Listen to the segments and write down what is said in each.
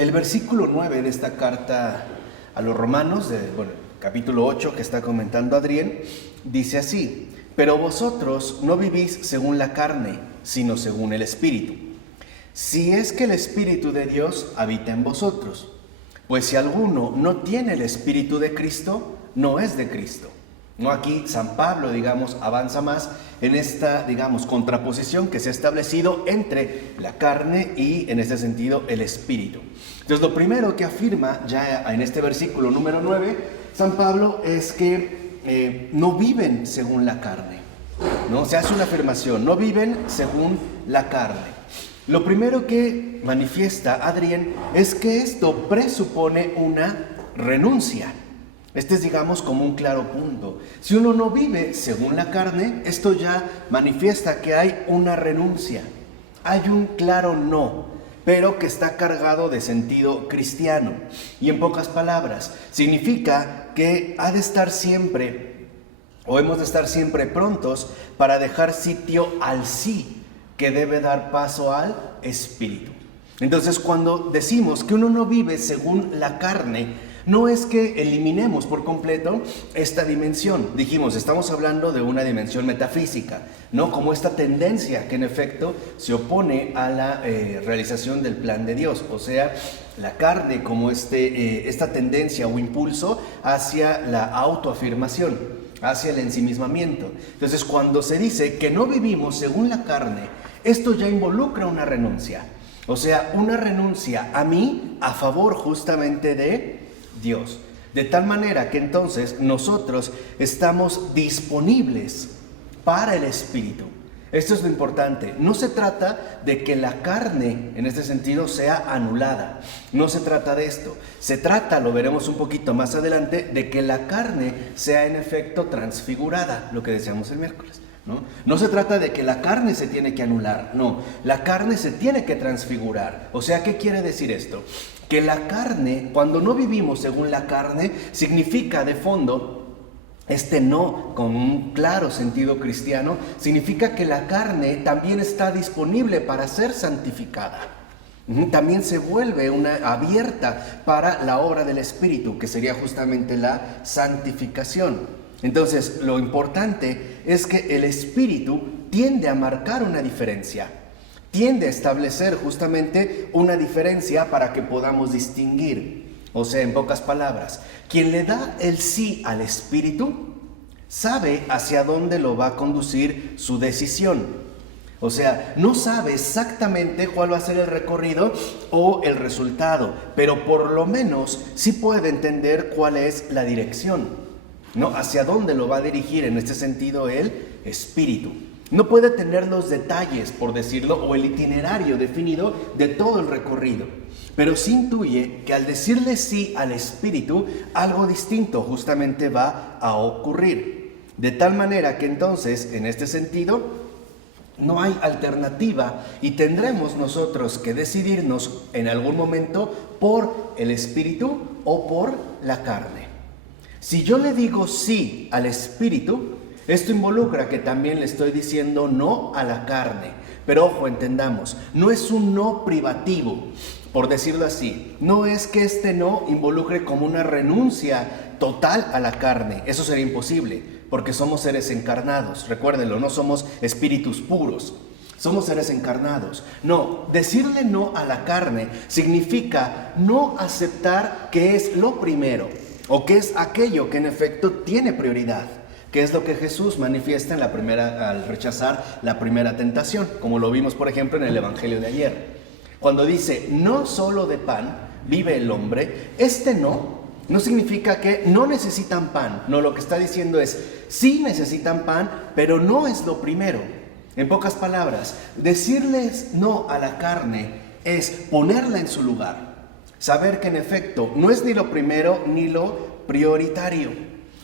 El versículo 9 de esta carta a los Romanos, capítulo 8 que está comentando Adrián, dice así: pero vosotros no vivís según la carne, sino según el Espíritu. Si es que el Espíritu de Dios habita en vosotros. Pues si alguno no tiene el Espíritu de Cristo, no es de Cristo. No, aquí San Pablo, avanza más en esta, contraposición que se ha establecido entre la carne y, en este sentido, el Espíritu. Entonces, lo primero que afirma ya en este versículo número 9, San Pablo, es que no viven según la carne, ¿no? Se hace una afirmación: no viven según la carne. Lo primero que manifiesta Adrián es que esto presupone una renuncia. Este es, como un claro punto. Si uno no vive según la carne, esto ya manifiesta que hay una renuncia. Hay un claro no, pero que está cargado de sentido cristiano. Y en pocas palabras, significa que ha de estar siempre, o hemos de estar siempre prontos para dejar sitio al sí, que debe dar paso al Espíritu. Entonces, cuando decimos que uno no vive según la carne, no es que eliminemos por completo esta dimensión. Dijimos, estamos hablando de una dimensión metafísica, ¿no? Como esta tendencia que en efecto se opone a la realización del plan de Dios. O sea, la carne como esta tendencia o impulso hacia la autoafirmación, hacia el ensimismamiento. Entonces, cuando se dice que no vivimos según la carne, esto ya involucra una renuncia. O sea, una renuncia a mí a favor justamente de Dios. De tal manera que entonces nosotros estamos disponibles para el Espíritu. Esto es lo importante. No se trata de que la carne, en este sentido, sea anulada. No se trata de esto. Se trata, lo veremos un poquito más adelante, de que la carne sea en efecto transfigurada, lo que decíamos el miércoles. No se trata de que la carne se tiene que anular, no, la carne se tiene que transfigurar. O sea, ¿qué quiere decir esto? Que la carne, cuando no vivimos según la carne, significa de fondo, no con un claro sentido cristiano, significa que la carne también está disponible para ser santificada. También se vuelve abierta para la obra del Espíritu, que sería justamente la santificación. Entonces, lo importante es que el Espíritu tiende a marcar una diferencia, tiende a establecer justamente una diferencia para que podamos distinguir. O sea, en pocas palabras, quien le da el sí al Espíritu sabe hacia dónde lo va a conducir su decisión. O sea, no sabe exactamente cuál va a ser el recorrido o el resultado, pero por lo menos sí puede entender cuál es la dirección, ¿no? Hacia dónde lo va a dirigir, en este sentido, el Espíritu. No puede tener los detalles, por decirlo, o el itinerario definido de todo el recorrido, pero sí intuye que al decirle sí al Espíritu, algo distinto justamente va a ocurrir. De tal manera que entonces, en este sentido, no hay alternativa y tendremos nosotros que decidirnos en algún momento por el Espíritu o por la carne. Si yo le digo sí al Espíritu, esto involucra que también le estoy diciendo no a la carne. Pero ojo, entendamos, no es un no privativo, por decirlo así. No es que este no involucre como una renuncia total a la carne. Eso sería imposible, porque somos seres encarnados. Recuérdenlo, no somos espíritus puros. Somos seres encarnados. No, decirle no a la carne significa no aceptar que es lo primero, o que es aquello que en efecto tiene prioridad, que es lo que Jesús manifiesta al rechazar la primera tentación, como lo vimos por ejemplo en el Evangelio de ayer. Cuando dice, no solo de pan vive el hombre, no significa que no necesitan pan. No, lo que está diciendo es, sí necesitan pan, pero no es lo primero. En pocas palabras, decirles no a la carne es ponerla en su lugar. Saber que en efecto no es ni lo primero ni lo prioritario.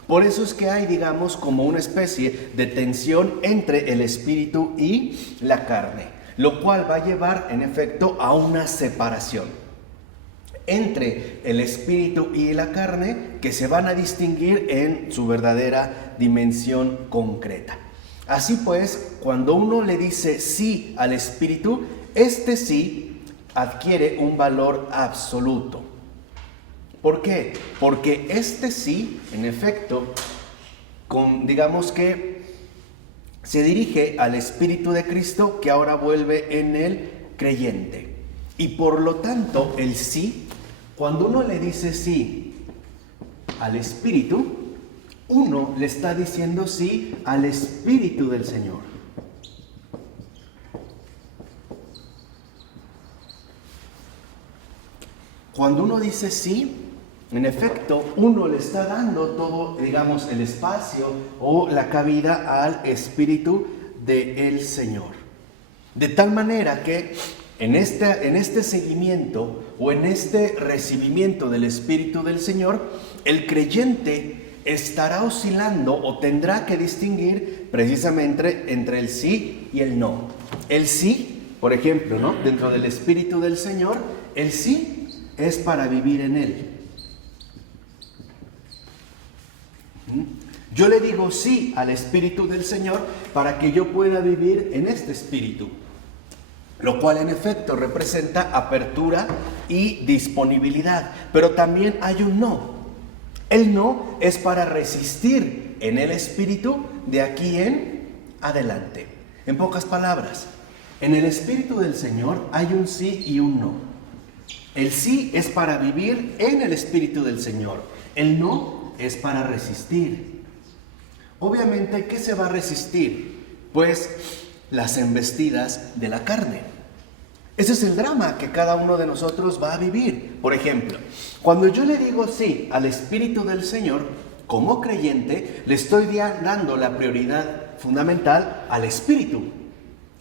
Por eso es que hay, como una especie de tensión entre el Espíritu y la carne, lo cual va a llevar en efecto a una separación entre el Espíritu y la carne, que se van a distinguir en su verdadera dimensión concreta. Así pues, cuando uno le dice sí al Espíritu, este sí adquiere un valor absoluto. ¿Por qué? Porque este sí, en efecto, digamos que se dirige al Espíritu de Cristo que ahora vuelve en el creyente. Y por lo tanto, el sí, cuando uno le dice sí al Espíritu, uno le está diciendo sí al Espíritu del Señor. Cuando uno dice sí, en efecto, uno le está dando todo, digamos, el espacio o la cabida al Espíritu del Señor. De tal manera que en este seguimiento o en este recibimiento del Espíritu del Señor, el creyente estará oscilando o tendrá que distinguir precisamente entre el sí y el no. El sí, por ejemplo, ¿no? Dentro del Espíritu del Señor, el sí es para vivir en Él. Yo le digo sí al Espíritu del Señor para que yo pueda vivir en este Espíritu, lo cual en efecto representa apertura y disponibilidad. Pero también hay un no. El no es para resistir en el Espíritu de aquí en adelante. En pocas palabras, en el Espíritu del Señor hay un sí y un no. El sí es para vivir en el Espíritu del Señor. El no es para resistir. Obviamente, ¿qué se va a resistir? Pues las embestidas de la carne. Ese es el drama que cada uno de nosotros va a vivir. Por ejemplo, cuando yo le digo sí al Espíritu del Señor, como creyente, le estoy dando la prioridad fundamental al Espíritu,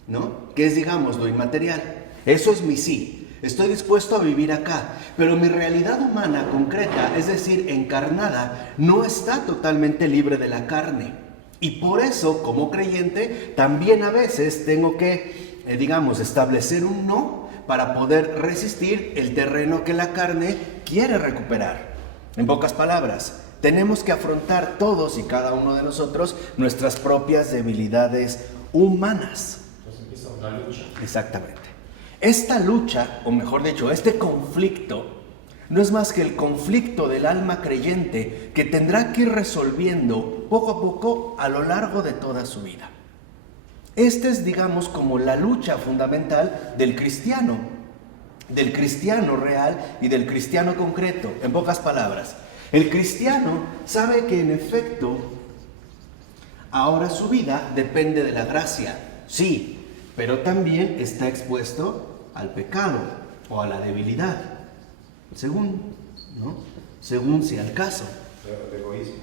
¿no? Que es, digamos, lo inmaterial. Eso es mi sí. Estoy dispuesto a vivir acá, pero mi realidad humana concreta, es decir, encarnada, no está totalmente libre de la carne. Y por eso, como creyente, también a veces tengo que, establecer un no para poder resistir el terreno que la carne quiere recuperar. En pocas palabras, tenemos que afrontar todos y cada uno de nosotros nuestras propias debilidades humanas. Entonces empieza una lucha. Exactamente. Esta lucha, o mejor dicho, este conflicto, no es más que el conflicto del alma creyente que tendrá que ir resolviendo poco a poco a lo largo de toda su vida. Esta es, digamos, como la lucha fundamental del cristiano real y del cristiano concreto. En pocas palabras, el cristiano sabe que en efecto, ahora su vida depende de la gracia, sí, pero también está expuesto al pecado o a la debilidad, según sea el caso. El egoísmo.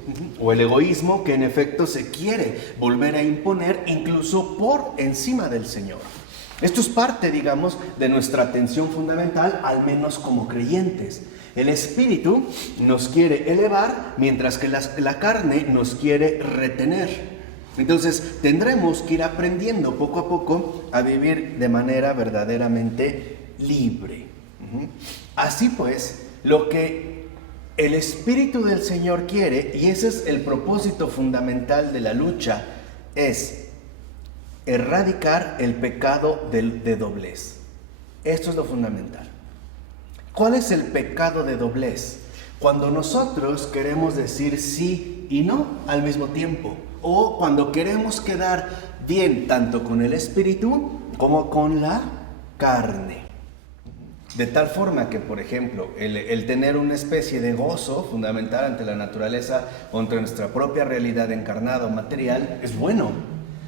O el egoísmo que en efecto se quiere volver a imponer incluso por encima del Señor. Esto es parte, digamos, de nuestra atención fundamental, al menos como creyentes. El Espíritu nos quiere elevar, mientras que la carne nos quiere retener. Entonces tendremos que ir aprendiendo poco a poco a vivir de manera verdaderamente libre. Así pues, lo que el Espíritu del Señor quiere, y ese es el propósito fundamental de la lucha, es erradicar el pecado de doblez. Esto es lo fundamental. ¿Cuál es el pecado de doblez? Cuando nosotros queremos decir sí y no al mismo tiempo. O cuando queremos quedar bien tanto con el Espíritu como con la carne. De tal forma que, por ejemplo, el tener una especie de gozo fundamental ante la naturaleza o ante nuestra propia realidad encarnada o material es bueno.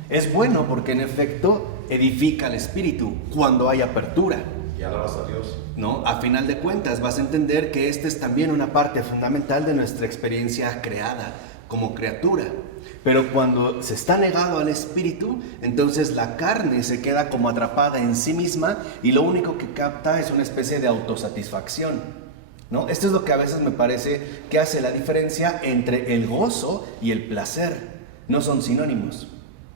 Es bueno porque en efecto edifica el Espíritu cuando hay apertura. Y alabas a Dios. ¿No? A final de cuentas vas a entender que esta es también una parte fundamental de nuestra experiencia creada como criatura. Pero cuando se está negado al Espíritu, entonces la carne se queda como atrapada en sí misma y lo único que capta es una especie de autosatisfacción, ¿no? Esto es lo que a veces me parece que hace la diferencia entre el gozo y el placer. No son sinónimos.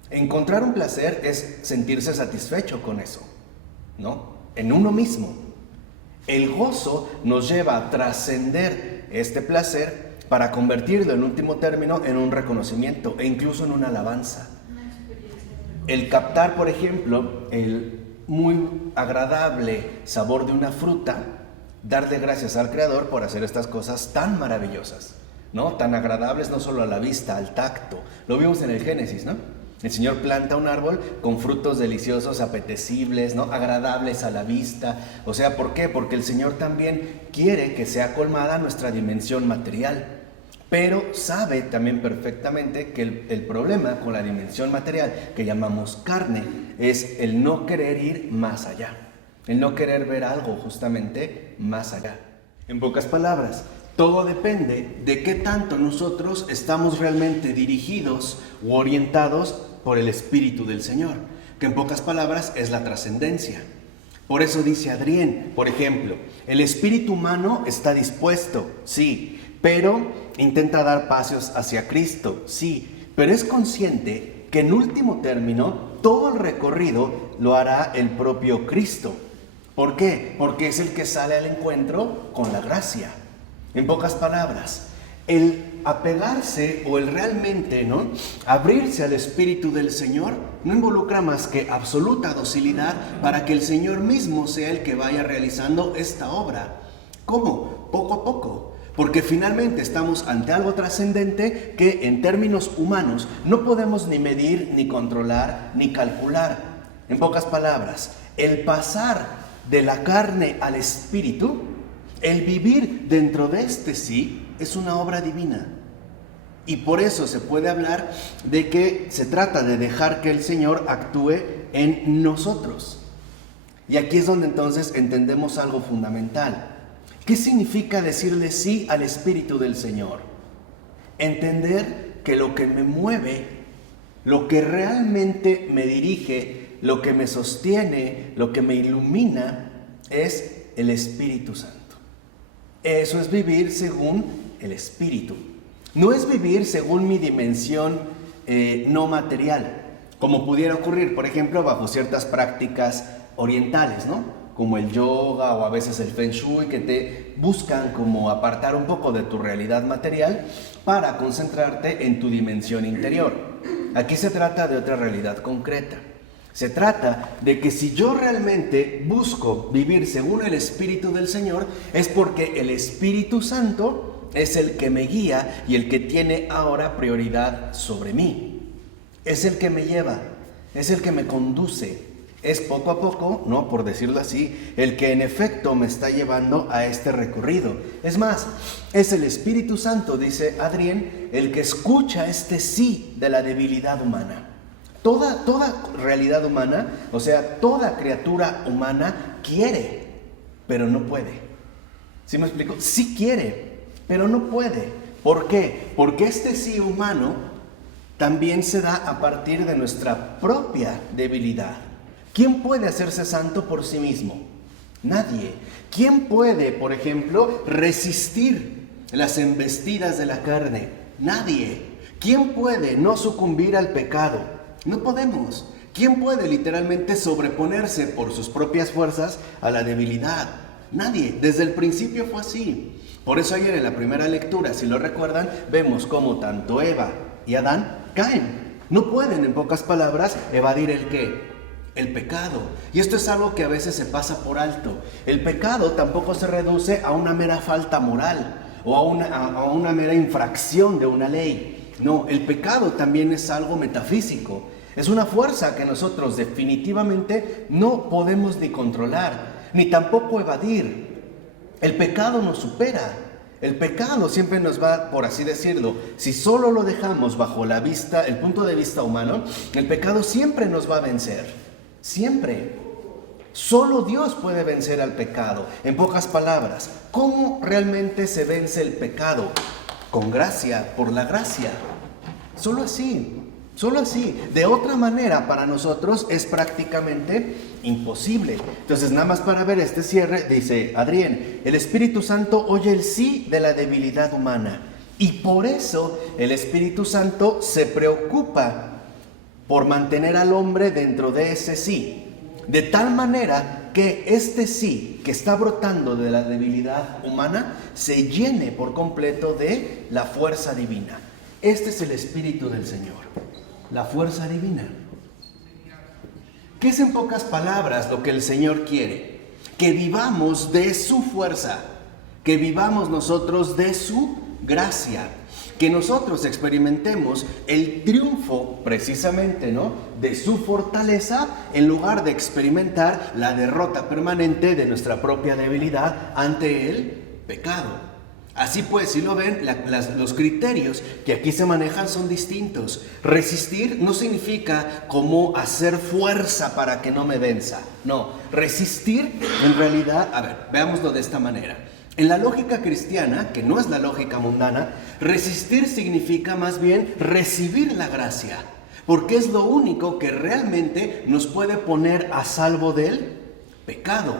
Encontrar un placer es sentirse satisfecho con eso, ¿no? En uno mismo. El gozo nos lleva a trascender este placer para convertirlo en último término en un reconocimiento e incluso en una alabanza. El captar, por ejemplo, muy agradable sabor de una fruta, darle gracias al Creador por hacer estas cosas tan maravillosas, ¿no? Tan agradables no solo a la vista, al tacto. Lo vimos en el Génesis, ¿no? El Señor planta un árbol con frutos deliciosos, apetecibles, ¿no? Agradables a la vista. O sea, ¿por qué? Porque el Señor también quiere que sea colmada nuestra dimensión material. Pero sabe también perfectamente que el problema con la dimensión material que llamamos carne es el no querer ir más allá. El no querer ver algo justamente más allá. En pocas palabras, todo depende de qué tanto nosotros estamos realmente dirigidos u orientados por el Espíritu del Señor, que en pocas palabras es la trascendencia. Por eso dice Adrián, por ejemplo, el espíritu humano está dispuesto, sí, pero intenta dar pasos hacia Cristo, sí, pero es consciente que en último término todo el recorrido lo hará el propio Cristo. ¿Por qué? Porque es el que sale al encuentro con la gracia. En pocas palabras, el apegarse o el realmente, ¿no?, abrirse al Espíritu del Señor no involucra más que absoluta docilidad para que el Señor mismo sea el que vaya realizando esta obra. ¿Cómo? Poco a poco. Porque finalmente estamos ante algo trascendente que en términos humanos no podemos ni medir, ni controlar, ni calcular. En pocas palabras, el pasar de la carne al espíritu, el vivir dentro de este sí, es una obra divina. Y por eso se puede hablar de que se trata de dejar que el Señor actúe en nosotros. Y aquí es donde entonces entendemos algo fundamental. ¿Qué significa decirle sí al Espíritu del Señor? Entender que lo que me mueve, lo que realmente me dirige, lo que me sostiene, lo que me ilumina, es el Espíritu Santo. Eso es vivir según el Espíritu. No es vivir según mi dimensión no material, como pudiera ocurrir, por ejemplo, bajo ciertas prácticas orientales, ¿no?, como el yoga o a veces el Feng Shui, que te buscan como apartar un poco de tu realidad material para concentrarte en tu dimensión interior. Aquí se trata de otra realidad concreta. Se trata de que si yo realmente busco vivir según el Espíritu del Señor, es porque el Espíritu Santo es el que me guía y el que tiene ahora prioridad sobre mí. Es el que me lleva, es el que me conduce. Es poco a poco, ¿no?, por decirlo así, el que en efecto me está llevando a este recorrido. Es más, es el Espíritu Santo, dice Adrián, el que escucha este sí de la debilidad humana. Toda realidad humana, o sea, toda criatura humana quiere, pero no puede. ¿Sí me explico? Sí quiere, pero no puede. ¿Por qué? Porque este sí humano también se da a partir de nuestra propia debilidad. ¿Quién puede hacerse santo por sí mismo? Nadie. ¿Quién puede, por ejemplo, resistir las embestidas de la carne? Nadie. ¿Quién puede no sucumbir al pecado? No podemos. ¿Quién puede literalmente sobreponerse por sus propias fuerzas a la debilidad? Nadie. Desde el principio fue así. Por eso ayer en la primera lectura, si lo recuerdan, vemos cómo tanto Eva y Adán caen. No pueden, en pocas palabras, evadir el ¿qué? El pecado. Y esto es algo que a veces se pasa por alto. El pecado tampoco se reduce a una mera falta moral o a una mera infracción de una ley. No, el pecado también es algo metafísico. Es una fuerza que nosotros definitivamente no podemos ni controlar, ni tampoco evadir. El pecado nos supera. El pecado siempre nos va, por así decirlo, si solo lo dejamos bajo la vista, el punto de vista humano, el pecado siempre nos va a vencer. Siempre. Solo Dios puede vencer al pecado. En pocas palabras, ¿cómo realmente se vence el pecado? Con gracia, por la gracia. Solo así, solo así. De otra manera, para nosotros es prácticamente imposible. Entonces, nada más para ver este cierre, dice Adrián, el Espíritu Santo oye el sí de la debilidad humana. Y por eso el Espíritu Santo se preocupa por mantener al hombre dentro de ese sí, de tal manera que este sí que está brotando de la debilidad humana se llene por completo de la fuerza divina. Este es el Espíritu del Señor, la fuerza divina. ¿Qué es en pocas palabras lo que el Señor quiere? Que vivamos de su fuerza, que vivamos nosotros de su gracia, que nosotros experimentemos el triunfo precisamente, ¿no?, de su fortaleza, en lugar de experimentar la derrota permanente de nuestra propia debilidad ante el pecado. Así pues, si lo ven, los criterios que aquí se manejan son distintos. Resistir no significa como hacer fuerza para que no me venza. No, resistir en realidad, a ver, veámoslo de esta manera. En la lógica cristiana, que no es la lógica mundana, resistir significa más bien recibir la gracia, porque es lo único que realmente nos puede poner a salvo del pecado.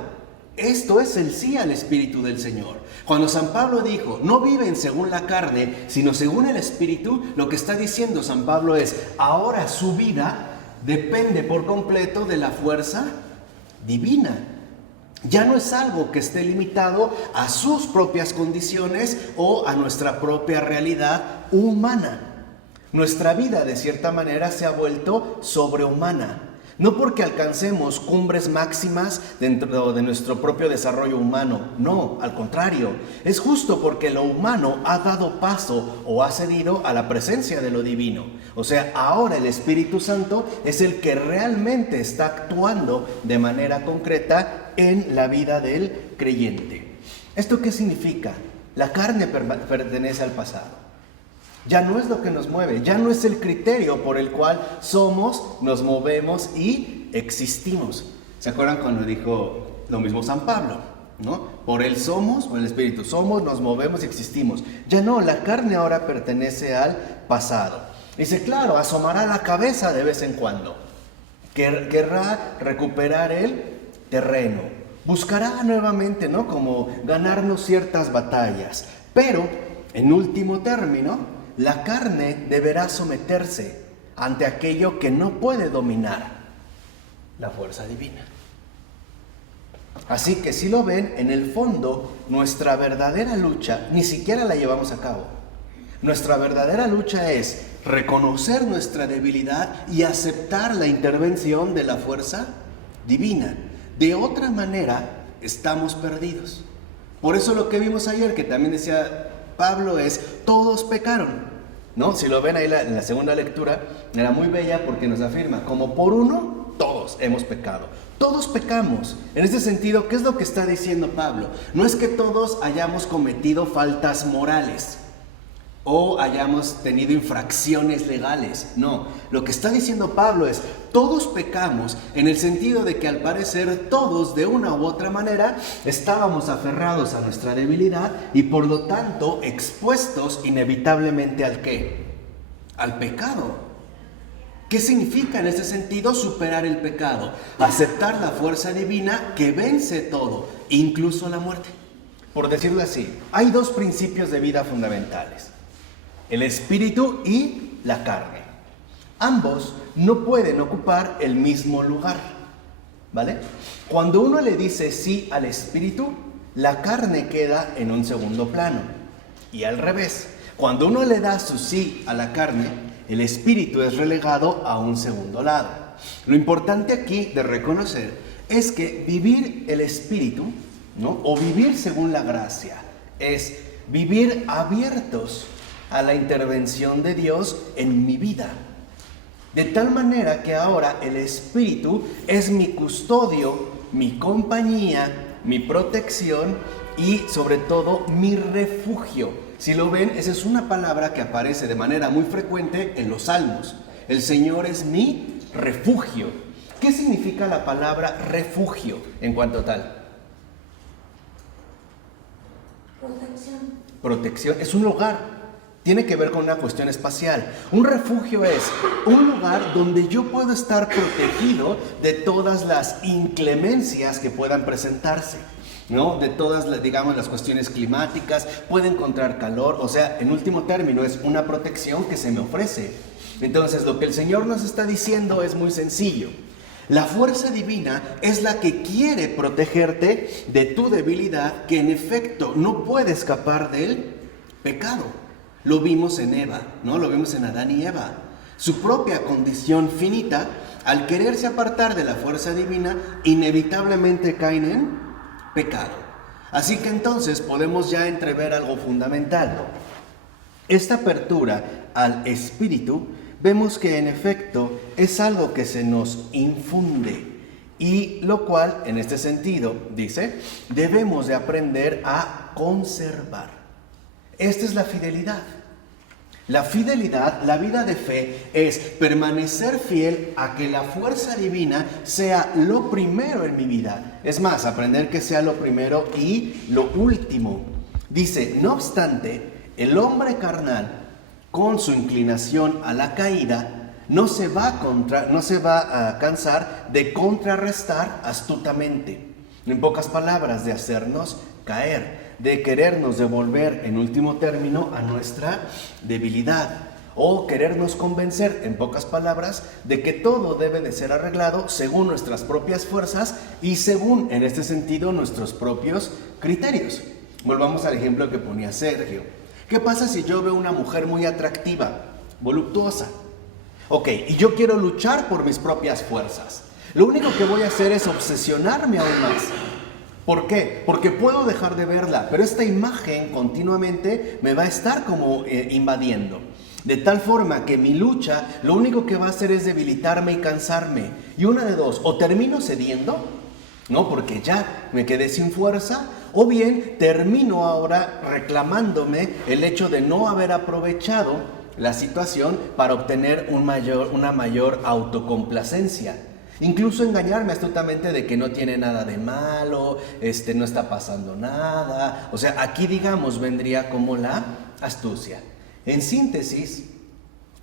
Esto es el sí al Espíritu del Señor. Cuando San Pablo dijo, no viven según la carne, sino según el Espíritu, lo que está diciendo San Pablo es, ahora su vida depende por completo de la fuerza divina. Ya no es algo que esté limitado a sus propias condiciones o a nuestra propia realidad humana. Nuestra vida, de cierta manera, se ha vuelto sobrehumana. No porque alcancemos cumbres máximas dentro de nuestro propio desarrollo humano, no, al contrario, es justo porque lo humano ha dado paso o ha cedido a la presencia de lo divino. O sea, ahora el Espíritu Santo es el que realmente está actuando de manera concreta en la vida del creyente. ¿Esto qué significa? La carne pertenece al pasado. Ya no es lo que nos mueve, ya no es el criterio por el cual somos, nos movemos y existimos. ¿Se acuerdan cuando dijo lo mismo San Pablo? ¿No? Por él somos, por el Espíritu somos, nos movemos y existimos. Ya no, la carne ahora pertenece al pasado. Dice, claro, asomará la cabeza de vez en cuando. Querrá recuperar el terreno. Buscará nuevamente, ¿no?, como ganarnos ciertas batallas. Pero, en último término, la carne deberá someterse ante aquello que no puede dominar, la fuerza divina. Así que si lo ven, en el fondo, nuestra verdadera lucha ni siquiera la llevamos a cabo. Nuestra verdadera lucha es reconocer nuestra debilidad y aceptar la intervención de la fuerza divina. De otra manera, estamos perdidos. Por eso lo que vimos ayer, que también decía Pablo, es todos pecaron, ¿no? Si lo ven ahí en la segunda lectura, era muy bella porque nos afirma, como por uno, todos hemos pecado. Todos pecamos. En este sentido, ¿qué es lo que está diciendo Pablo? No es que todos hayamos cometido faltas morales o hayamos tenido infracciones legales. No, lo que está diciendo Pablo es, todos pecamos en el sentido de que al parecer todos de una u otra manera estábamos aferrados a nuestra debilidad y por lo tanto expuestos inevitablemente ¿al qué? Al pecado. ¿Qué significa en ese sentido superar el pecado? Aceptar la fuerza divina que vence todo, incluso la muerte. Por decirlo así, hay dos principios de vida fundamentales: el espíritu y la carne. Ambos no pueden ocupar el mismo lugar, ¿vale? Cuando uno le dice sí al espíritu, la carne queda en un segundo plano. Y al revés, cuando uno le da su sí a la carne, el espíritu es relegado a un segundo lado. Lo importante aquí de reconocer es que vivir el espíritu, ¿no?, o vivir según la gracia, es vivir abiertos a la intervención de Dios en mi vida. De tal manera que ahora el Espíritu es mi custodio, mi compañía, mi protección y sobre todo mi refugio. Si lo ven, esa es una palabra que aparece de manera muy frecuente en los Salmos. El Señor es mi refugio. ¿Qué significa la palabra refugio en cuanto tal? Protección. Es un lugar. Tiene que ver con una cuestión espacial. Un refugio es un lugar donde yo puedo estar protegido de todas las inclemencias que puedan presentarse, ¿no? De todas las, digamos, las cuestiones climáticas, puedo encontrar calor, o sea, en último término es una protección que se me ofrece. Entonces, lo que el Señor nos está diciendo es muy sencillo. La fuerza divina es la que quiere protegerte de tu debilidad, que en efecto no puede escapar del pecado. Lo vimos en Eva, ¿no? Lo vimos en Adán y Eva. Su propia condición finita, al quererse apartar de la fuerza divina, inevitablemente caen en pecado. Así que entonces podemos ya entrever algo fundamental. Esta apertura al espíritu, vemos que en efecto es algo que se nos infunde, y lo cual, en este sentido, dice, debemos de aprender a conservar. Esta es la fidelidad. La fidelidad, la vida de fe, es permanecer fiel a que la fuerza divina sea lo primero en mi vida. Es más, aprender que sea lo primero y lo último. Dice, no obstante, el hombre carnal, con su inclinación a la caída, no se va a cansar de contrarrestar astutamente. En pocas palabras, de hacernos caer, de querernos devolver en último término a nuestra debilidad, o querernos convencer, en pocas palabras, de que todo debe de ser arreglado según nuestras propias fuerzas y según, en este sentido, nuestros propios criterios. Volvamos al ejemplo que ponía Sergio. ¿Qué pasa si yo veo una mujer muy atractiva, voluptuosa? Ok, y yo quiero luchar por mis propias fuerzas. Lo único que voy a hacer es obsesionarme aún más. ¿Por qué? Porque puedo dejar de verla, pero esta imagen continuamente me va a estar como invadiendo. De tal forma que mi lucha lo único que va a hacer es debilitarme y cansarme. Y una de dos, o termino cediendo, ¿no? Porque ya me quedé sin fuerza, o bien termino ahora reclamándome el hecho de no haber aprovechado la situación para obtener una mayor autocomplacencia. Incluso engañarme astutamente de que no tiene nada de malo, no está pasando nada. O sea, aquí digamos vendría como la astucia. En síntesis,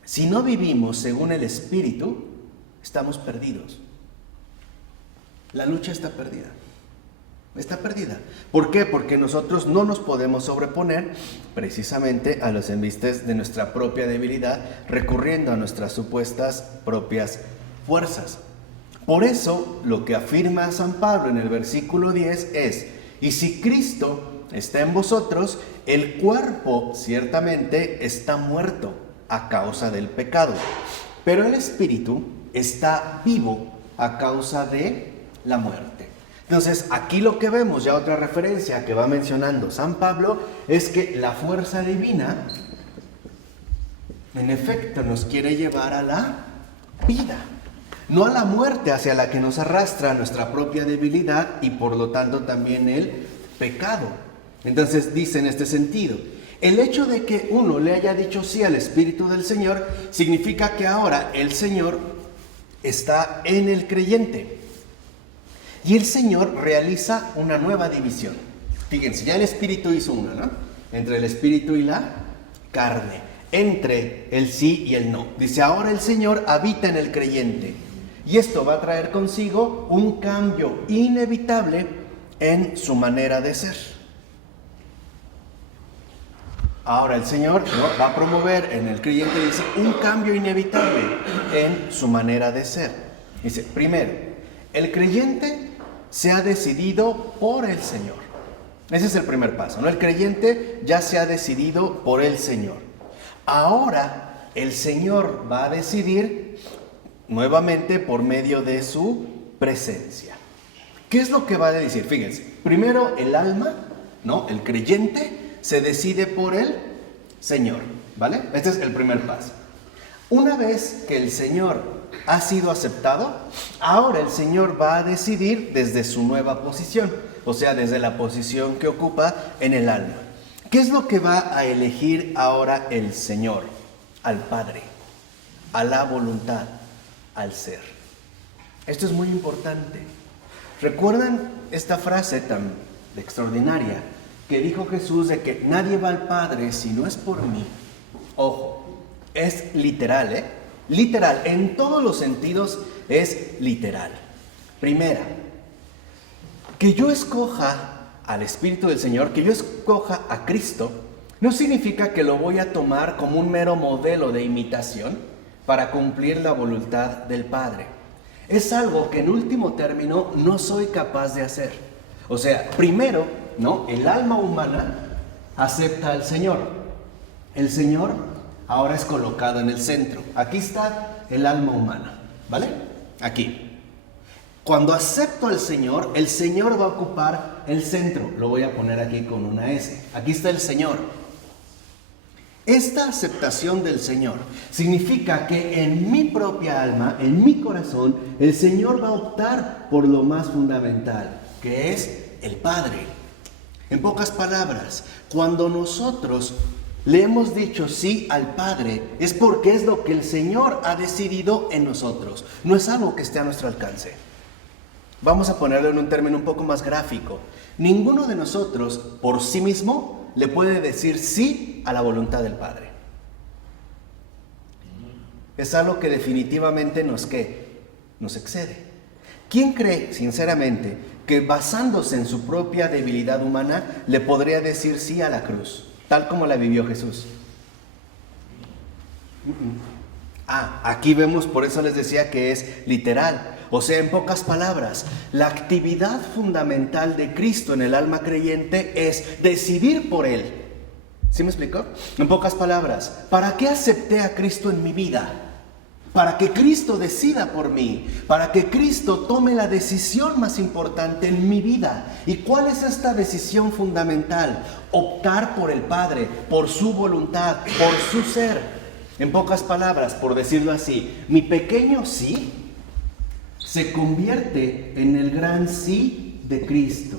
si no vivimos según el Espíritu, estamos perdidos. La lucha está perdida. Está perdida. ¿Por qué? Porque nosotros no nos podemos sobreponer precisamente a los embistes de nuestra propia debilidad, recurriendo a nuestras supuestas propias fuerzas. Por eso, lo que afirma San Pablo en el versículo 10 es: y si Cristo está en vosotros, el cuerpo ciertamente está muerto a causa del pecado, pero el espíritu está vivo a causa de la muerte. Entonces, aquí lo que vemos, ya otra referencia que va mencionando San Pablo, es que la fuerza divina, en efecto, nos quiere llevar a la vida. No a la muerte hacia la que nos arrastra nuestra propia debilidad y por lo tanto también el pecado. Entonces dice en este sentido, el hecho de que uno le haya dicho sí al Espíritu del Señor significa que ahora el Señor está en el creyente. Y el Señor realiza una nueva división. Fíjense, ya el Espíritu hizo una, ¿no? Entre el Espíritu y la carne, entre el sí y el no. Dice, ahora el Señor habita en el creyente. Y esto va a traer consigo un cambio inevitable en su manera de ser. Ahora el Señor va a promover en el creyente, dice, un cambio inevitable en su manera de ser. Dice, primero, el creyente se ha decidido por el Señor. Ese es el primer paso, ¿no? El creyente ya se ha decidido por el Señor. Ahora el Señor va a decidir nuevamente por medio de su presencia. ¿Qué es lo que va a decir? Fíjense, primero el alma, ¿no? El creyente se decide por el Señor, ¿vale? Este es el primer paso. Una vez que el Señor ha sido aceptado, ahora el Señor va a decidir desde su nueva posición, o sea, desde la posición que ocupa en el alma. ¿Qué es lo que va a elegir ahora el Señor? Al Padre, a la voluntad, al ser. Esto es muy importante. ¿Recuerdan esta frase tan extraordinaria que dijo Jesús de que nadie va al Padre si no es por mí? Ojo, es literal, ¿eh? Literal, en todos los sentidos es literal. Primera, que yo escoja al Espíritu del Señor, que yo escoja a Cristo, no significa que lo voy a tomar como un mero modelo de imitación para cumplir la voluntad del Padre. Es algo que en último término no soy capaz de hacer. O sea, primero, ¿no? El alma humana acepta al Señor. El Señor ahora es colocado en el centro. Aquí está el alma humana, ¿vale? Aquí. Cuando acepto al Señor, el Señor va a ocupar el centro. Lo voy a poner aquí con una S. Aquí está el Señor. Esta aceptación del Señor significa que en mi propia alma, en mi corazón, el Señor va a optar por lo más fundamental, que es el Padre. En pocas palabras, cuando nosotros le hemos dicho sí al Padre, es porque es lo que el Señor ha decidido en nosotros. No es algo que esté a nuestro alcance. Vamos a ponerlo en un término un poco más gráfico. Ninguno de nosotros, por sí mismo, le puede decir sí a la voluntad del Padre. Es algo que definitivamente nos excede. ¿Quién cree, sinceramente, que basándose en su propia debilidad humana, le podría decir sí a la cruz, tal como la vivió Jesús? Aquí vemos, por eso les decía que es literal. O sea, en pocas palabras, la actividad fundamental de Cristo en el alma creyente es decidir por Él. ¿Sí me explico? En pocas palabras, ¿para qué acepté a Cristo en mi vida? Para que Cristo decida por mí, para que Cristo tome la decisión más importante en mi vida. ¿Y cuál es esta decisión fundamental? Optar por el Padre, por su voluntad, por su ser. En pocas palabras, por decirlo así, mi pequeño sí se convierte en el gran sí de Cristo.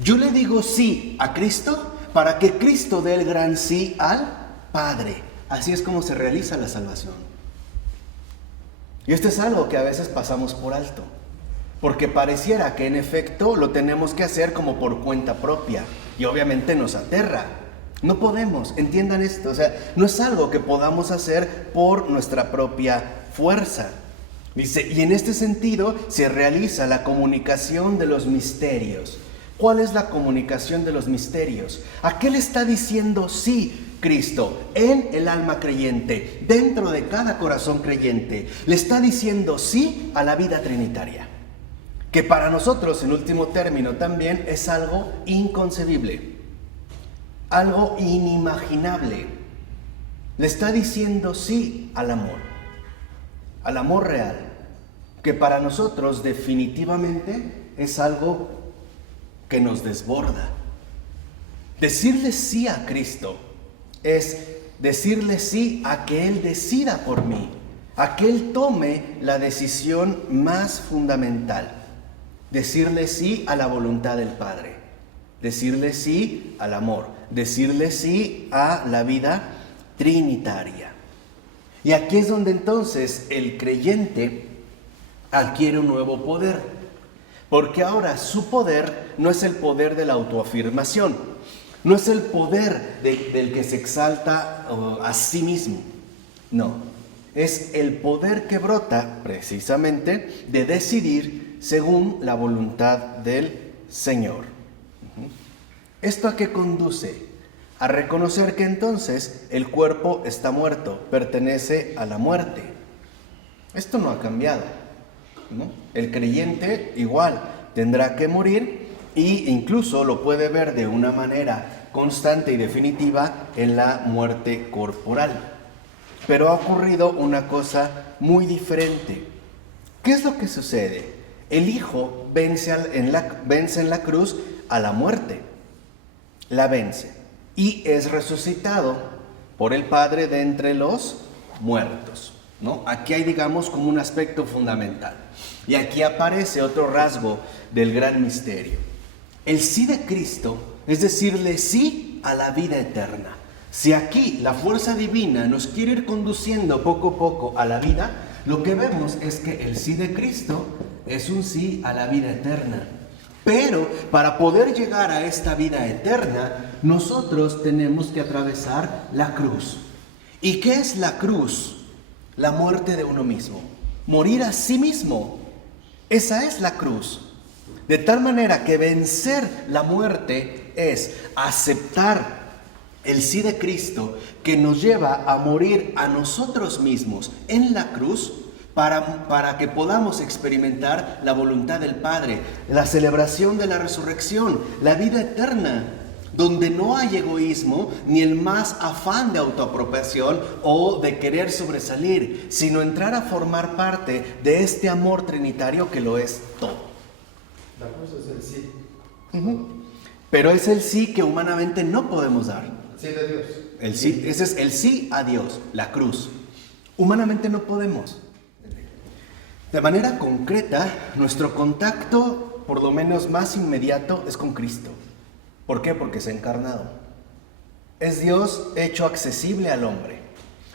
Yo le digo sí a Cristo para que Cristo dé el gran sí al Padre. Así es como se realiza la salvación. Y esto es algo que a veces pasamos por alto, porque pareciera que en efecto lo tenemos que hacer como por cuenta propia, y obviamente nos aterra. No podemos, entiendan esto, o sea, no es algo que podamos hacer por nuestra propia fuerza. Dice, y en este sentido se realiza la comunicación de los misterios. ¿Cuál es la comunicación de los misterios? ¿A qué le está diciendo sí Cristo en el alma creyente, dentro de cada corazón creyente? Le está diciendo sí a la vida trinitaria, que para nosotros, en último término, también es algo inconcebible, algo inimaginable. Le está diciendo sí al amor real, que para nosotros definitivamente es algo que nos desborda. Decirle sí a Cristo es decirle sí a que Él decida por mí, a que Él tome la decisión más fundamental. Decirle sí a la voluntad del Padre, decirle sí al amor, decirle sí a la vida trinitaria. Y aquí es donde entonces el creyente adquiere un nuevo poder, porque ahora su poder no es el poder de la autoafirmación, no es el poder del que se exalta a sí mismo, no, es el poder que brota precisamente de decidir según la voluntad del Señor. ¿Esto a qué conduce? A reconocer que entonces el cuerpo está muerto, pertenece a la muerte. Esto no ha cambiado, ¿no? El creyente igual tendrá que morir, e incluso lo puede ver de una manera constante y definitiva en la muerte corporal. Pero ha ocurrido una cosa muy diferente. ¿Qué es lo que sucede? El Hijo vence en la cruz a la muerte, la vence, y es resucitado por el Padre de entre los muertos, ¿no? Aquí hay, digamos, como un aspecto fundamental. Y aquí aparece otro rasgo del gran misterio. El sí de Cristo es decirle sí a la vida eterna. Si aquí la fuerza divina nos quiere ir conduciendo poco a poco a la vida, lo que vemos es que el sí de Cristo es un sí a la vida eterna. Pero para poder llegar a esta vida eterna, nosotros tenemos que atravesar la cruz. ¿Y qué es la cruz? La muerte de uno mismo. Morir a sí mismo. Esa es la cruz. De tal manera que vencer la muerte es aceptar el sí de Cristo, que nos lleva a morir a nosotros mismos en la cruz, para que podamos experimentar la voluntad del Padre, la celebración de la resurrección, la vida eterna. donde no hay egoísmo ni el más afán de autoapropiación o de querer sobresalir, sino entrar a formar parte de este amor trinitario que lo es todo. La cruz es el sí. Pero es el sí que humanamente no podemos dar. Sí de Dios. El sí, ese es el sí a Dios, la cruz. Humanamente no podemos. De manera concreta, nuestro contacto, por lo menos más inmediato, es con Cristo. ¿Por qué? Porque se ha encarnado. Es Dios hecho accesible al hombre,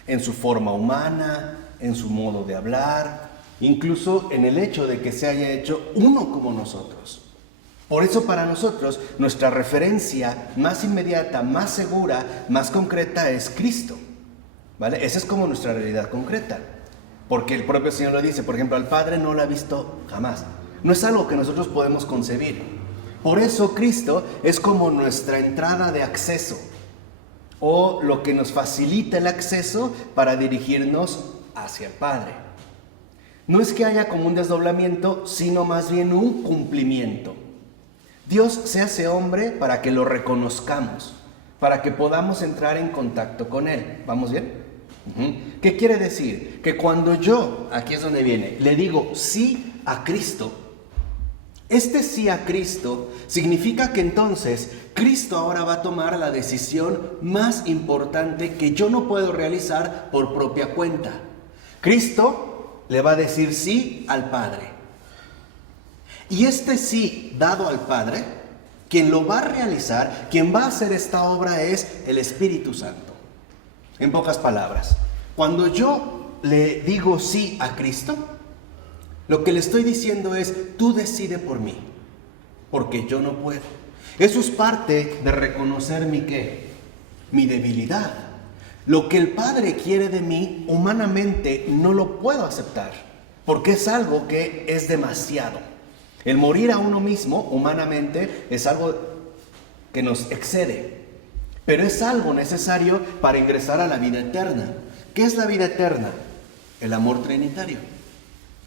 en su forma humana, en su modo de hablar, incluso en el hecho de que se haya hecho uno como nosotros. Por eso para nosotros, nuestra referencia más inmediata, más segura, más concreta es Cristo. ¿Vale? Esa es como nuestra realidad concreta. Porque el propio Señor lo dice, por ejemplo, al Padre no lo ha visto jamás. No es algo que nosotros podemos concebir. Por eso Cristo es como nuestra entrada de acceso, o lo que nos facilita el acceso para dirigirnos hacia el Padre. No es que haya como un desdoblamiento, sino más bien un cumplimiento. Dios se hace hombre para que lo reconozcamos, para que podamos entrar en contacto con Él. ¿Vamos bien? ¿Qué quiere decir? Que cuando yo, aquí es donde viene, le digo sí a Cristo, este sí a Cristo significa que entonces Cristo ahora va a tomar la decisión más importante que yo no puedo realizar por propia cuenta. Cristo le va a decir sí al Padre. Y este sí dado al Padre, quien lo va a realizar, quien va a hacer esta obra es el Espíritu Santo. En pocas palabras, cuando yo le digo sí a Cristo, lo que le estoy diciendo es, tú decide por mí, porque yo no puedo. Eso es parte de reconocer mi debilidad. Lo que el Padre quiere de mí, humanamente no lo puedo aceptar, porque es algo que es demasiado. El morir a uno mismo, humanamente, es algo que nos excede, pero es algo necesario para ingresar a la vida eterna. ¿Qué es la vida eterna? El amor trinitario.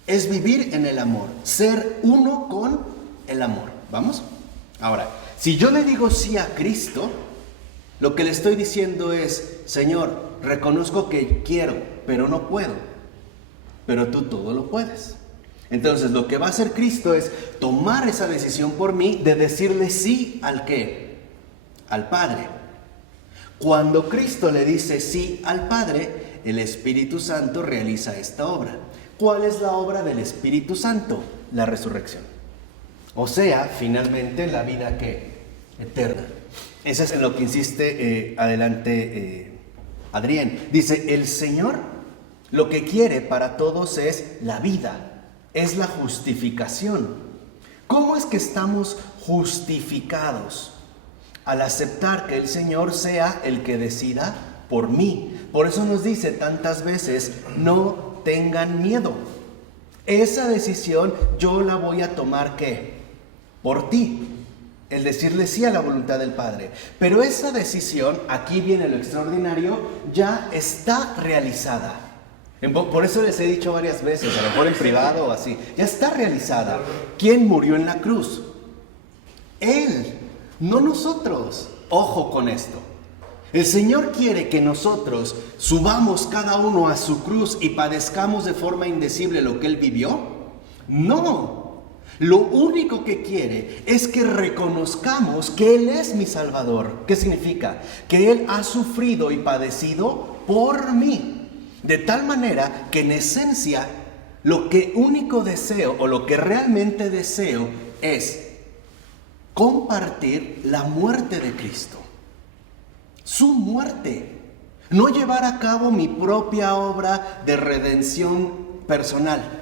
Es vivir en el amor, ser uno con el amor. ¿Vamos? Ahora, si yo le digo sí a Cristo, lo que le estoy diciendo es, Señor, reconozco que quiero, pero no puedo, pero tú todo lo puedes. Entonces lo que va a hacer Cristo es tomar esa decisión por mí de decirle sí al ¿qué? Al Padre. Cuando Cristo le dice sí al Padre, el Espíritu Santo realiza esta obra. ¿Cuál es la obra del Espíritu Santo? La resurrección. O sea, finalmente la vida ¿qué? Eterna. Eso es en lo que insiste adelante Adrián. Dice, el Señor lo que quiere para todos es la vida. Es la justificación. ¿Cómo es que estamos justificados? Al aceptar que el Señor sea el que decida por mí. Por eso nos dice tantas veces, no tengan miedo. Esa decisión yo la voy a tomar ¿qué? Por ti. El decirle sí a la voluntad del Padre. Pero esa decisión, aquí viene lo extraordinario, ya está realizada. Por eso les he dicho varias veces, a lo mejor en privado o así, ya está realizada. ¿Quién murió en la cruz? Él, no nosotros. Ojo con esto. ¿El Señor quiere que nosotros subamos cada uno a su cruz y padezcamos de forma indecible lo que Él vivió? No. Lo único que quiere es que reconozcamos que Él es mi Salvador. ¿Qué significa? Que Él ha sufrido y padecido por mí. De tal manera que en esencia lo que único deseo o lo que realmente deseo es compartir la muerte de Cristo. Su muerte. No llevar a cabo mi propia obra de redención personal.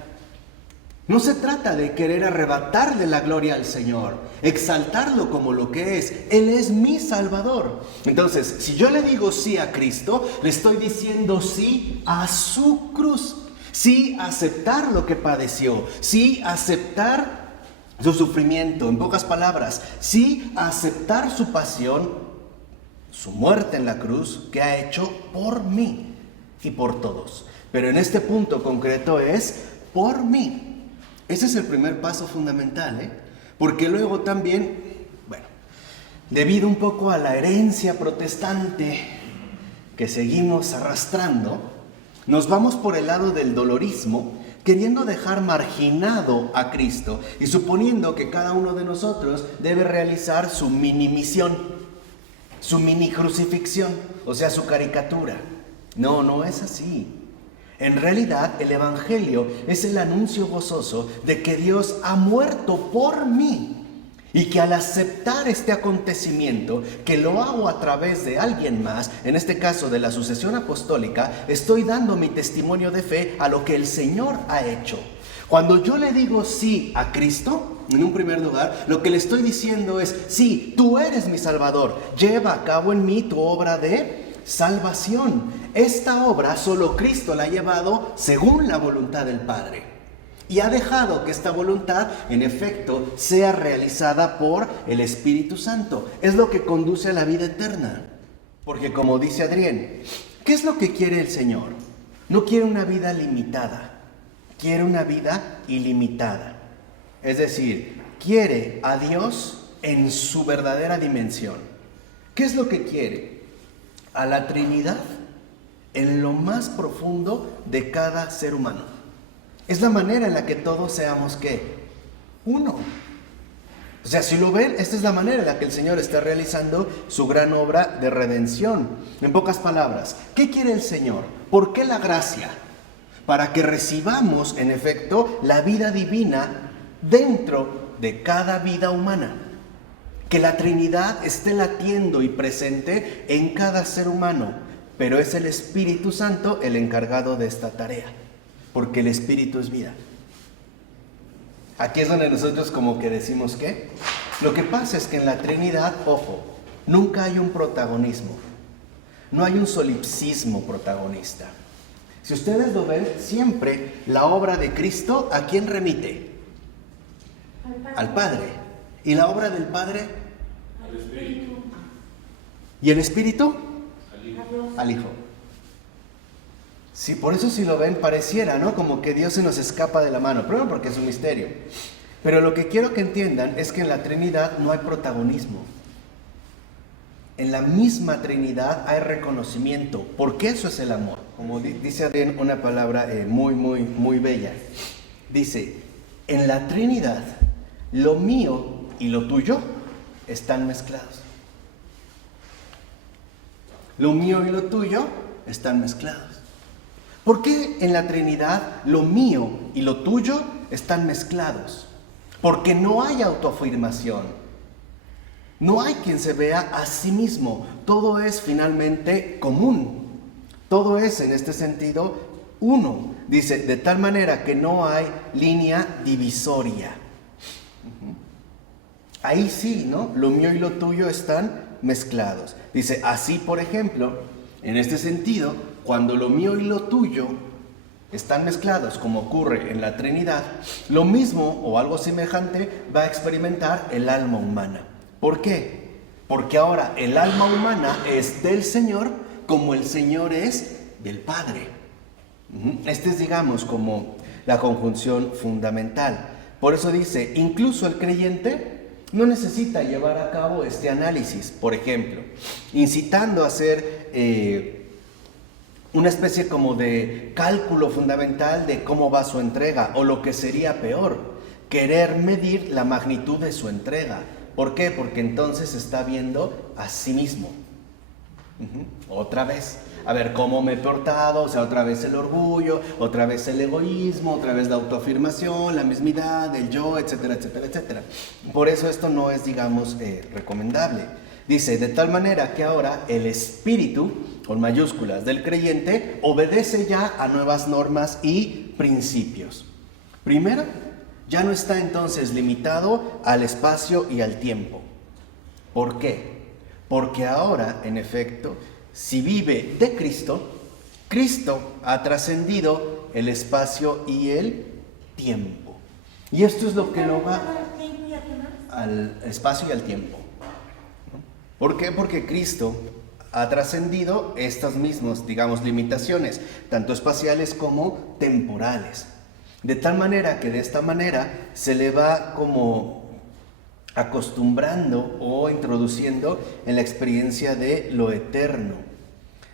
No se trata de querer arrebatarle la gloria al Señor, exaltarlo como lo que es. Él es mi Salvador. Entonces, si yo le digo sí a Cristo, le estoy diciendo sí a su cruz. Sí a aceptar lo que padeció. Sí a aceptar su sufrimiento. En pocas palabras, sí a aceptar su pasión, su muerte en la cruz que ha hecho por mí y por todos. Pero en este punto concreto es por mí. Ese es el primer paso fundamental, porque luego también, debido un poco a la herencia protestante que seguimos arrastrando, nos vamos por el lado del dolorismo, queriendo dejar marginado a Cristo y suponiendo que cada uno de nosotros debe realizar su mini misión, su mini crucifixión, o sea, su caricatura. No, no es así. En realidad, el Evangelio es el anuncio gozoso de que Dios ha muerto por mí y que al aceptar este acontecimiento, que lo hago a través de alguien más, en este caso de la sucesión apostólica, estoy dando mi testimonio de fe a lo que el Señor ha hecho. Cuando yo le digo sí a Cristo, en un primer lugar, lo que le estoy diciendo es: sí, tú eres mi Salvador, lleva a cabo en mí tu obra de salvación. Esta obra solo Cristo la ha llevado según la voluntad del Padre. Y ha dejado que esta voluntad, en efecto, sea realizada por el Espíritu Santo. Es lo que conduce a la vida eterna. Porque como dice Adrián, ¿qué es lo que quiere el Señor? No quiere una vida limitada, quiere una vida ilimitada. Es decir, quiere a Dios en su verdadera dimensión. ¿Qué es lo que quiere? A la Trinidad en lo más profundo de cada ser humano. Es la manera en la que todos seamos, ¿qué? Uno. O sea, si lo ven, esta es la manera en la que el Señor está realizando su gran obra de redención. En pocas palabras, ¿qué quiere el Señor? ¿Por qué la gracia? Para que recibamos, en efecto, la vida divina dentro de cada vida humana. Que la Trinidad esté latiendo y presente en cada ser humano, pero es el Espíritu Santo el encargado de esta tarea. Porque el Espíritu es vida. Aquí es donde nosotros como que decimos que lo que pasa es que en la Trinidad, ojo, nunca hay un protagonismo. No hay un solipsismo protagonista. Si ustedes lo ven, siempre la obra de Cristo, ¿a quién remite? Al Padre. ¿Y la obra del Padre? Al Espíritu. ¿Y el Espíritu? Al Hijo. Al Hijo. Sí, por eso si lo ven pareciera, ¿no? Como que Dios se nos escapa de la mano. Primero porque es un misterio. Pero lo que quiero que entiendan es que en la Trinidad no hay protagonismo. En la misma Trinidad hay reconocimiento, porque eso es el amor. Como dice Adrián una palabra muy bella. Dice, en la Trinidad lo mío y lo tuyo están mezclados. Lo mío y lo tuyo están mezclados. ¿Por qué en la Trinidad lo mío y lo tuyo están mezclados? Porque no hay autoafirmación. No hay quien se vea a sí mismo. Todo es finalmente común. Todo es, en este sentido, uno. Dice, de tal manera que no hay línea divisoria. Ahí sí, ¿no? Lo mío y lo tuyo están mezclados. Dice, así, por ejemplo, en este sentido, cuando lo mío y lo tuyo están mezclados, como ocurre en la Trinidad, lo mismo o algo semejante va a experimentar el alma humana. ¿Por qué? Porque ahora el alma humana es del Señor como el Señor es del Padre. Este es, digamos, como la conjunción fundamental. Por eso dice, incluso el creyente no necesita llevar a cabo este análisis, por ejemplo, incitando a hacer una especie como de cálculo fundamental de cómo va su entrega, o lo que sería peor, querer medir la magnitud de su entrega. ¿Por qué? Porque entonces está viendo a sí mismo. Otra vez, a ver cómo me he portado, o sea, otra vez el orgullo, otra vez el egoísmo, otra vez la autoafirmación, la mismidad, el yo, etcétera, etcétera, etcétera. Por eso esto no es, digamos, recomendable. Dice, de tal manera que ahora el espíritu, con mayúsculas, del creyente, obedece ya a nuevas normas y principios. Primero, ya no está entonces limitado al espacio y al tiempo. ¿Por qué? Porque ahora, en efecto, si vive de Cristo, Cristo ha trascendido el espacio y el tiempo. Y esto es lo que lo va al espacio y al tiempo. ¿Por qué? Porque Cristo ha trascendido estas mismas, digamos, limitaciones, tanto espaciales como temporales. De tal manera que de esta manera se le va como acostumbrando o introduciendo en la experiencia de lo eterno.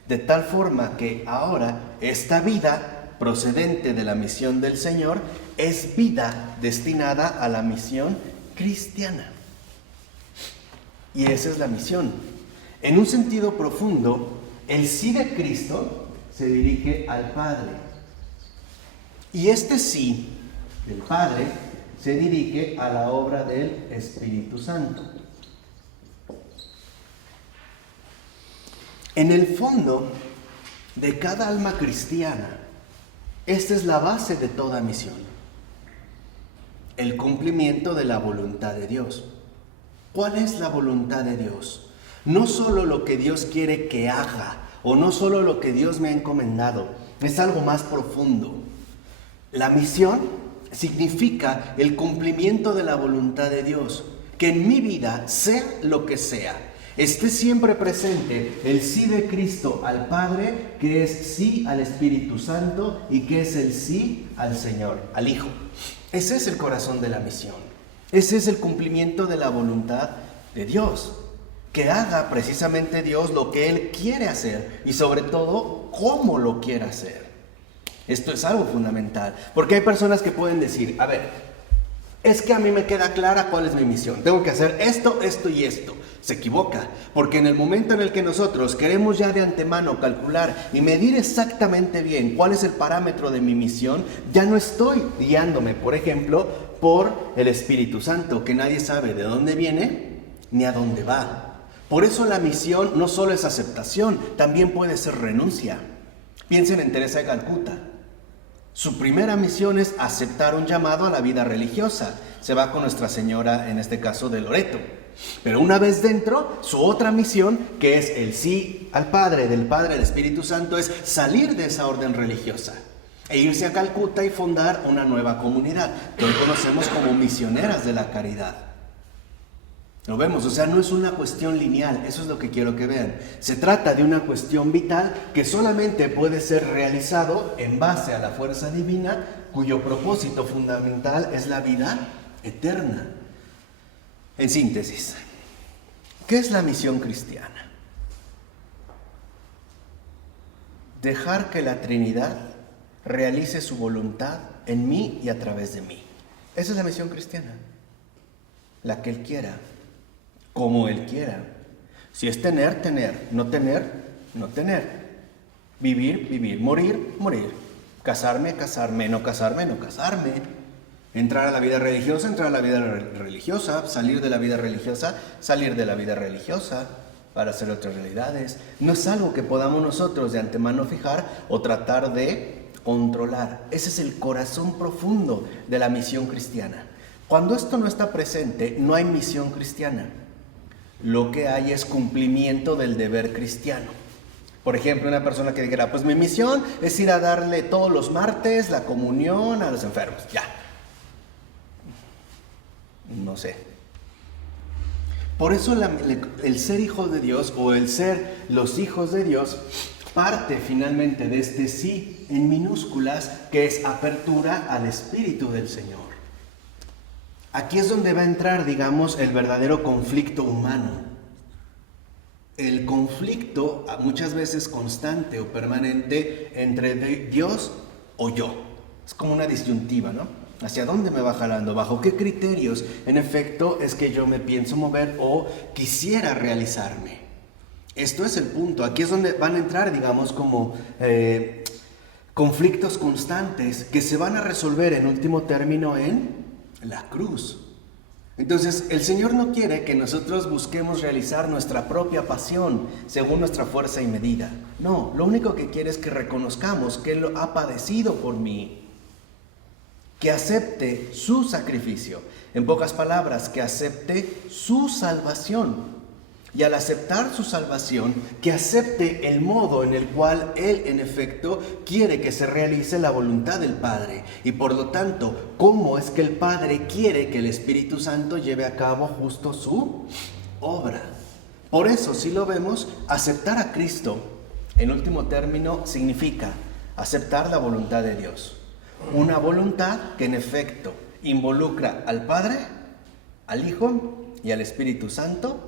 De tal forma que ahora esta vida procedente de la misión del Señor es vida destinada a la misión cristiana. Y esa es la misión. En un sentido profundo, el sí de Cristo se dirige al Padre. Y este sí del Padre se dirige a la obra del Espíritu Santo. En el fondo de cada alma cristiana, esta es la base de toda misión: el cumplimiento de la voluntad de Dios. ¿Cuál es la voluntad de Dios? No solo lo que Dios quiere que haga, o no solo lo que Dios me ha encomendado, es algo más profundo. La misión significa el cumplimiento de la voluntad de Dios, que en mi vida, sea lo que sea, esté siempre presente el sí de Cristo al Padre, que es sí al Espíritu Santo y que es el sí al Señor, al Hijo. Ese es el corazón de la misión. Ese es el cumplimiento de la voluntad de Dios. Que haga precisamente Dios lo que Él quiere hacer y sobre todo cómo lo quiere hacer. Esto es algo fundamental, porque hay personas que pueden decir, a ver, es que a mí me queda clara cuál es mi misión, tengo que hacer esto, esto y esto. Se equivoca, porque en el momento en el que nosotros queremos ya de antemano calcular y medir exactamente bien cuál es el parámetro de mi misión, ya no estoy guiándome, por ejemplo, por el Espíritu Santo, que nadie sabe de dónde viene ni a dónde va. Por eso la misión no solo es aceptación, también puede ser renuncia. Piensen en Teresa de Calcuta. Su primera misión es aceptar un llamado a la vida religiosa. Se va con Nuestra Señora, en este caso de Loreto. Pero una vez dentro, su otra misión, que es el sí al Padre, del Padre al Espíritu Santo, es salir de esa orden religiosa e irse a Calcuta y fundar una nueva comunidad, que hoy conocemos como misioneras de la caridad. Lo vemos, o sea, no es una cuestión lineal, eso es lo que quiero que vean. Se trata de una cuestión vital que solamente puede ser realizado en base a la fuerza divina, cuyo propósito fundamental es la vida eterna. En síntesis, ¿qué es la misión cristiana? Dejar que la Trinidad realice su voluntad en mí y a través de mí. Esa es la misión cristiana. La que Él quiera, como Él quiera. Si es tener, tener. No tener, no tener. Vivir, vivir. Morir, morir. Casarme, casarme. No casarme, no casarme. Entrar a la vida religiosa, entrar a la vida religiosa. Salir de la vida religiosa, salir de la vida religiosa. Para hacer otras realidades. No es algo que podamos nosotros de antemano fijar o tratar de controlar. Ese es el corazón profundo de la misión cristiana. Cuando esto no está presente, no hay misión cristiana. Lo que hay es cumplimiento del deber cristiano. Por ejemplo, una persona que dijera, pues mi misión es ir a darle todos los martes la comunión a los enfermos. Ya. No sé. Por eso el ser hijos de Dios o el ser los hijos de Dios parte finalmente de este sí en minúsculas, que es apertura al Espíritu del Señor. Aquí es donde va a entrar, digamos, el verdadero conflicto humano. El conflicto, muchas veces constante o permanente, entre Dios o yo. Es como una disyuntiva, ¿no? ¿Hacia dónde me va jalando? ¿Bajo qué criterios, en efecto, es que yo me pienso mover o quisiera realizarme? Esto es el punto. Aquí es donde van a entrar, digamos, como conflictos constantes que se van a resolver en último término en la cruz. Entonces, el Señor no quiere que nosotros busquemos realizar nuestra propia pasión según nuestra fuerza y medida. No, lo único que quiere es que reconozcamos que Él lo ha padecido por mí, que acepte su sacrificio. En pocas palabras, que acepte su salvación. Y al aceptar su salvación, que acepte el modo en el cual Él, en efecto, quiere que se realice la voluntad del Padre. Y por lo tanto, cómo es que el Padre quiere que el Espíritu Santo lleve a cabo justo su obra. Por eso, si lo vemos, aceptar a Cristo, en último término, significa aceptar la voluntad de Dios. Una voluntad que en efecto involucra al Padre, al Hijo y al Espíritu Santo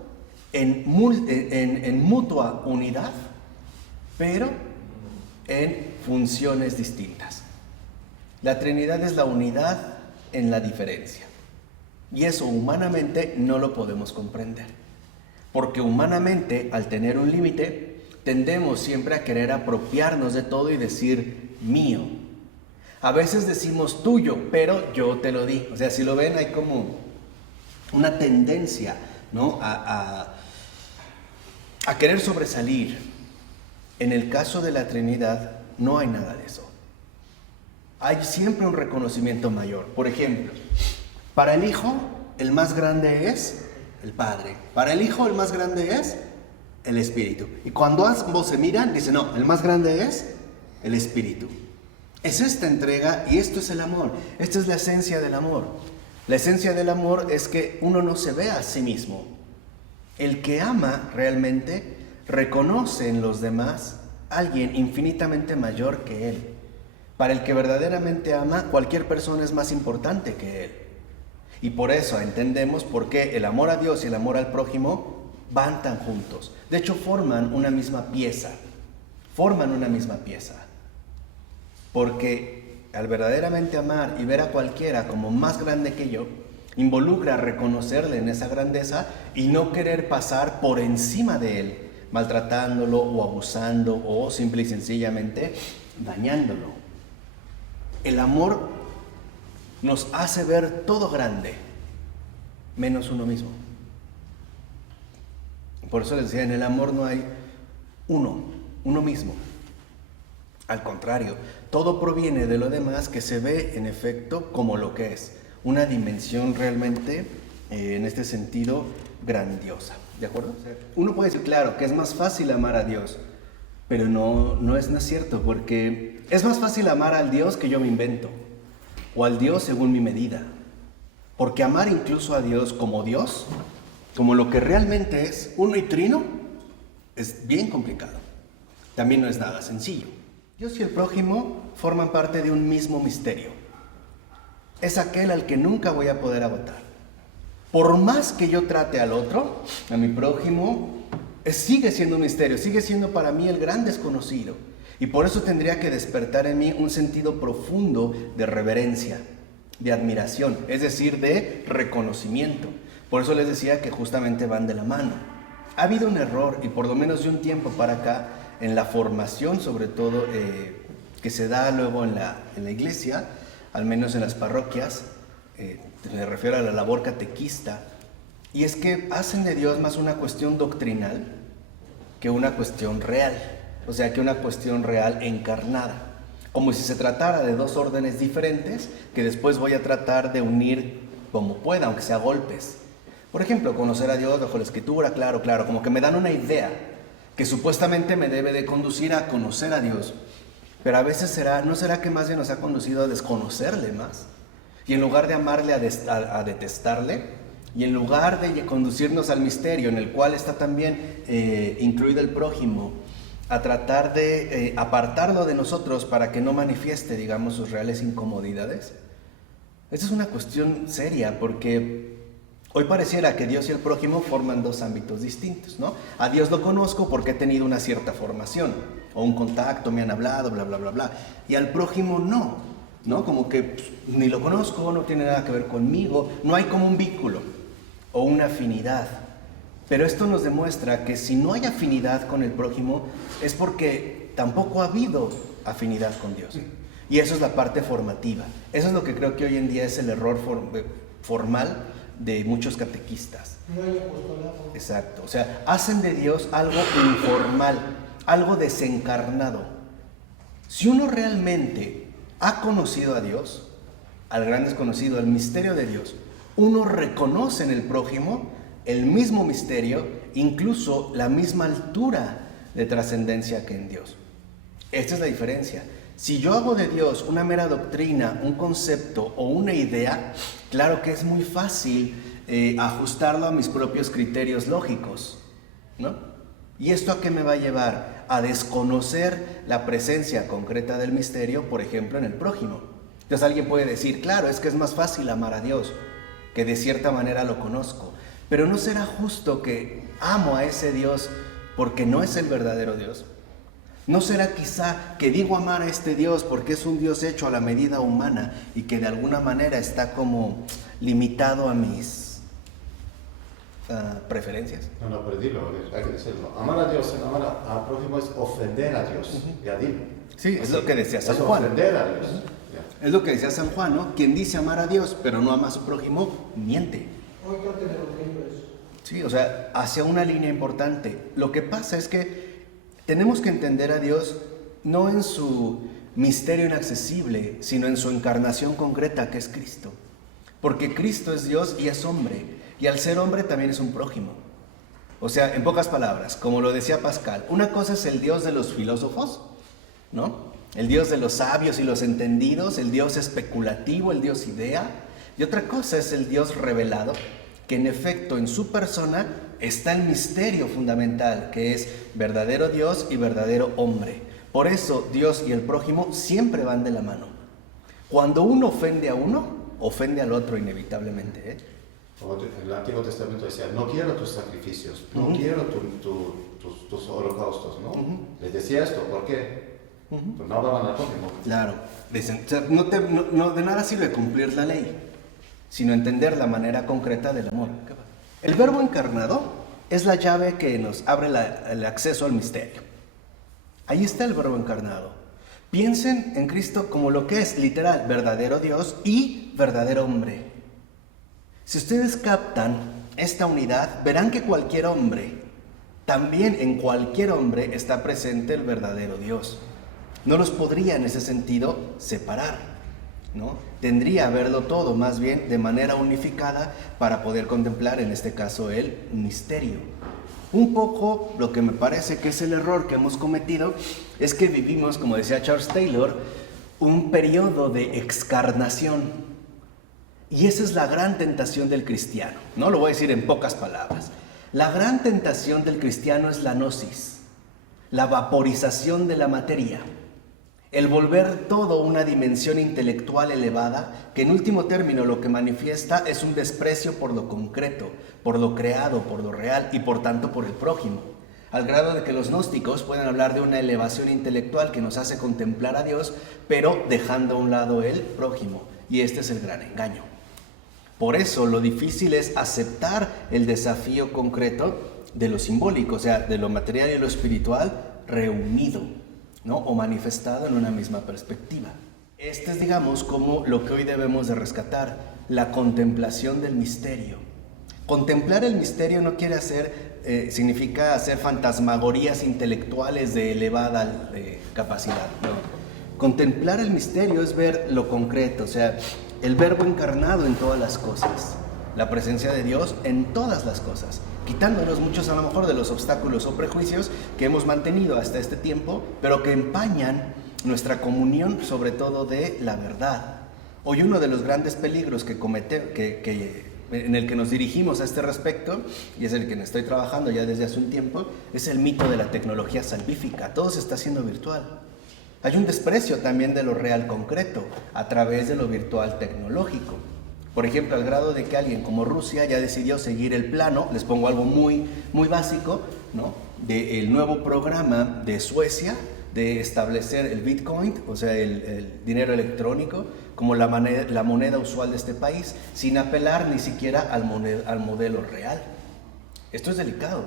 en mutua unidad, pero en funciones distintas. La Trinidad es la unidad en la diferencia. Y eso humanamente no lo podemos comprender. Porque humanamente, al tener un límite, tendemos siempre a querer apropiarnos de todo y decir mío. A veces decimos tuyo, pero yo te lo di. O sea, si lo ven, hay como una tendencia, ¿no? a querer sobresalir. En el caso de la Trinidad, no hay nada de eso. Hay siempre un reconocimiento mayor. Por ejemplo, para el Hijo, el más grande es el Padre. Para el Hijo, el más grande es el Espíritu. Y cuando ambos se miran, dicen, no, el más grande es el Espíritu. Es esta entrega y esto es el amor. Esta es la esencia del amor. La esencia del amor es que uno no se ve a sí mismo. El que ama realmente reconoce en los demás a alguien infinitamente mayor que él. Para el que verdaderamente ama, cualquier persona es más importante que él. Y por eso entendemos por qué el amor a Dios y el amor al prójimo van tan juntos. De hecho, forman una misma pieza. Forman una misma pieza. Porque al verdaderamente amar y ver a cualquiera como más grande que yo, involucra reconocerle en esa grandeza y no querer pasar por encima de él, maltratándolo o abusando o simple y sencillamente dañándolo. El amor nos hace ver todo grande, menos uno mismo. Por eso les decía, en el amor no hay uno mismo. Al contrario, todo proviene de lo demás que se ve en efecto como lo que es, una dimensión realmente, en este sentido, grandiosa. ¿De acuerdo? Uno puede decir, claro, que es más fácil amar a Dios, pero no es cierto, porque es más fácil amar al Dios que yo me invento, o al Dios según mi medida. Porque amar incluso a Dios, como lo que realmente es, uno y trino, es bien complicado. También no es nada sencillo. Dios y el prójimo forman parte de un mismo misterio. Es aquel al que nunca voy a poder agotar. Por más que yo trate al otro, a mi prójimo, sigue siendo un misterio, sigue siendo para mí el gran desconocido. Y por eso tendría que despertar en mí un sentido profundo de reverencia, de admiración, es decir, de reconocimiento. Por eso les decía que justamente van de la mano. Ha habido un error, y por lo menos de un tiempo para acá, en la formación sobre todo, que se da luego en la iglesia, al menos en las parroquias, me refiero a la labor catequista, y es que hacen de Dios más una cuestión doctrinal que una cuestión real, o sea, que una cuestión real encarnada, como si se tratara de dos órdenes diferentes que después voy a tratar de unir como pueda, aunque sea a golpes. Por ejemplo, conocer a Dios bajo la Escritura, claro, como que me dan una idea que supuestamente me debe de conducir a conocer a Dios, pero a veces ¿no será que más bien nos ha conducido a desconocerle más? Y en lugar de amarle a detestarle, y en lugar de conducirnos al misterio en el cual está también incluido el prójimo, a tratar de apartarlo de nosotros para que no manifieste, digamos, sus reales incomodidades. Esta es una cuestión seria, porque hoy pareciera que Dios y el prójimo forman dos ámbitos distintos, ¿no? A Dios lo conozco porque he tenido una cierta formación, o un contacto, me han hablado, bla, bla, bla, bla. Y al prójimo no, como que ni lo conozco, no tiene nada que ver conmigo, no hay como un vínculo o una afinidad. Pero esto nos demuestra que si no hay afinidad con el prójimo, es porque tampoco ha habido afinidad con Dios. Y eso es la parte formativa. Eso es lo que creo que hoy en día es el error formal de muchos catequistas. No hay apostolado. Exacto. O sea, hacen de Dios algo informal, algo desencarnado. Si uno realmente ha conocido a Dios, al gran desconocido, al misterio de Dios, uno reconoce en el prójimo el mismo misterio, incluso la misma altura de trascendencia que en Dios. Esta es la diferencia. Si yo hago de Dios una mera doctrina, un concepto o una idea, claro que es muy fácil ajustarlo a mis propios criterios lógicos, ¿no? ¿Y esto a qué me va a llevar? A desconocer la presencia concreta del misterio, por ejemplo, en el prójimo. Entonces alguien puede decir, claro, es que es más fácil amar a Dios, que de cierta manera lo conozco. Pero ¿no será justo que amo a ese Dios porque no es el verdadero Dios? ¿No será quizá que digo amar a este Dios porque es un Dios hecho a la medida humana y que de alguna manera está como limitado a mis preferencias? No, pero dilo, hay que decirlo. Amar a Dios, amar al prójimo es ofender a Dios. Ya dilo. Sí, es lo que decía San Es Juan. ofender a Dios. Ya. Es lo que decía San Juan, ¿no? Quien dice amar a Dios pero no ama a su prójimo, miente. Hoy creo que me lo entiendo eso. Sí, o sea, hacia una línea importante. Lo que pasa es que tenemos que entender a Dios no en su misterio inaccesible, sino en su encarnación concreta, que es Cristo. Porque Cristo es Dios y es hombre, y al ser hombre también es un prójimo. O sea, en pocas palabras, como lo decía Pascal, una cosa es el Dios de los filósofos, ¿no? El Dios de los sabios y los entendidos, el Dios especulativo, el Dios idea, y otra cosa es el Dios revelado, que en efecto en su persona está el misterio fundamental, que es verdadero Dios y verdadero hombre. Por eso Dios y el prójimo siempre van de la mano. Cuando uno ofende a uno, ofende al otro inevitablemente, ¿eh? Como el Antiguo Testamento decía, no quiero tus sacrificios, no quiero tus holocaustos, ¿no? Les decía esto, ¿por qué? Pues no hablaban al prójimo. Claro, dicen, o sea, no de nada sirve cumplir la ley, sino entender la manera concreta del amor. El Verbo encarnado es la llave que nos abre el acceso al misterio. Ahí está el Verbo encarnado. Piensen en Cristo como lo que es, literal, verdadero Dios y verdadero hombre. Si ustedes captan esta unidad, verán que cualquier hombre, también en cualquier hombre está presente el verdadero Dios. No los podría en ese sentido separar, ¿no? Tendría que verlo todo más bien de manera unificada para poder contemplar en este caso el misterio. Un poco lo que me parece que es el error que hemos cometido es que vivimos, como decía Charles Taylor, un periodo de excarnación. Y esa es la gran tentación del cristiano, ¿no? Lo voy a decir en pocas palabras. La gran tentación del cristiano es la gnosis, la vaporización de la materia. El volver todo una dimensión intelectual elevada, que en último término lo que manifiesta es un desprecio por lo concreto, por lo creado, por lo real y por tanto por el prójimo. Al grado de que los gnósticos pueden hablar de una elevación intelectual que nos hace contemplar a Dios, pero dejando a un lado el prójimo. Y este es el gran engaño. Por eso lo difícil es aceptar el desafío concreto de lo simbólico, o sea, de lo material y lo espiritual reunido, ¿no? O manifestado en una misma perspectiva. Este es, digamos, como lo que hoy debemos de rescatar, la contemplación del misterio. Contemplar el misterio no quiere significa hacer fantasmagorías intelectuales de elevada capacidad, ¿no? Contemplar el misterio es ver lo concreto, o sea, el Verbo encarnado en todas las cosas, la presencia de Dios en todas las cosas, quitándonos muchos a lo mejor de los obstáculos o prejuicios que hemos mantenido hasta este tiempo, pero que empañan nuestra comunión sobre todo de la verdad. Hoy uno de los grandes peligros en el que nos dirigimos a este respecto, y es el que estoy trabajando ya desde hace un tiempo, es el mito de la tecnología salvífica. Todo se está haciendo virtual. Hay un desprecio también de lo real concreto a través de lo virtual tecnológico. Por ejemplo, al grado de que alguien como Rusia ya decidió seguir el plano, les pongo algo muy, muy básico, ¿no? Del nuevo programa de Suecia de establecer el Bitcoin, o sea, el dinero electrónico, como la moneda usual de este país, sin apelar ni siquiera al modelo real. Esto es delicado,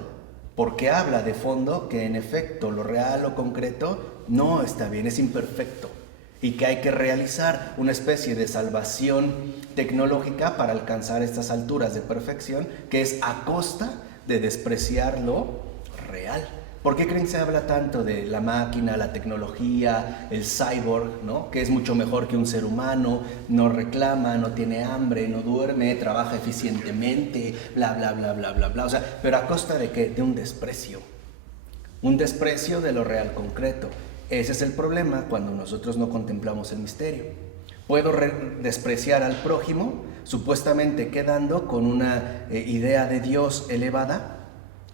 porque habla de fondo que en efecto lo real o concreto no está bien, es imperfecto, y que hay que realizar una especie de salvación tecnológica para alcanzar estas alturas de perfección, que es a costa de despreciar lo real. ¿Por qué creen que se habla tanto de la máquina, la tecnología, el cyborg, ¿no? Que es mucho mejor que un ser humano, no reclama, no tiene hambre, no duerme, trabaja eficientemente, bla, bla, bla, bla, bla, bla? O sea, ¿pero a costa de qué? De un desprecio de lo real concreto. Ese es el problema cuando nosotros no contemplamos el misterio. Puedo despreciar al prójimo, supuestamente quedando con una idea de Dios elevada,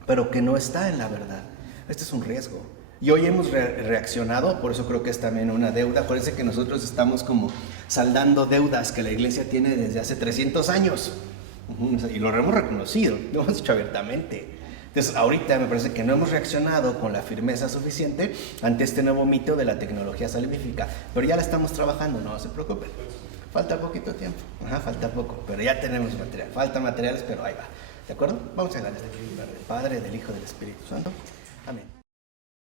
pero que no está en la verdad. Este es un riesgo. Y hoy hemos reaccionado, por eso creo que es también una deuda. Acuérdense que nosotros estamos como saldando deudas que la iglesia tiene desde hace 300 años. Y lo hemos reconocido, lo hemos dicho abiertamente. Entonces, ahorita me parece que no hemos reaccionado con la firmeza suficiente ante este nuevo mito de la tecnología salvífica, pero ya la estamos trabajando, no se preocupen. Falta poquito tiempo, falta poco, pero ya tenemos material. Faltan materiales, pero ahí va. ¿De acuerdo? Vamos a hablar de este libro del Padre, del Hijo y del Espíritu Santo. Amén.